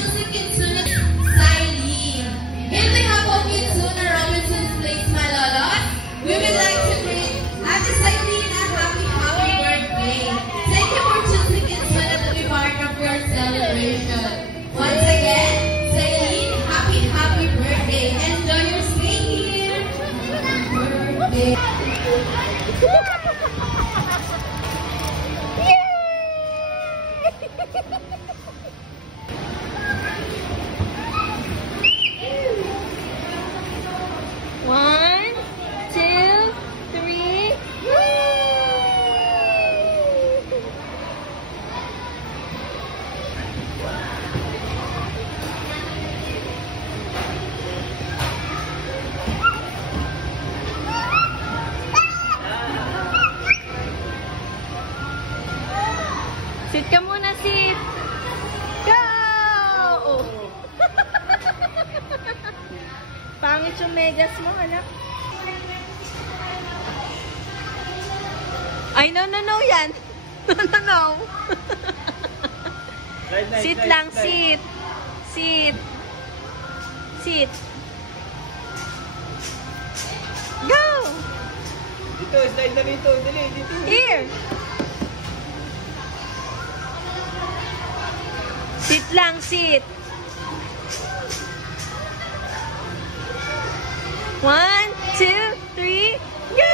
choosing Kitsune Silene. In behalf of Kitsune Robinson's Place Malolos, we would like to greet Ate Silene a happy birthday. Thank you for choosing Kitsune to be part of your celebration. Once again, Silene, happy birthday. Enjoy your stay here. Birthday. One, two, three. Sit ka muna, sit. Go! Oh. Pangit yung megas mo, anak. Ay, no yan. No. Sit lang, sit. Sit. Sit. Go! Dito, slide na dito. Dali, dito. Here. Sit lang, sit. 1, 2, 3, go!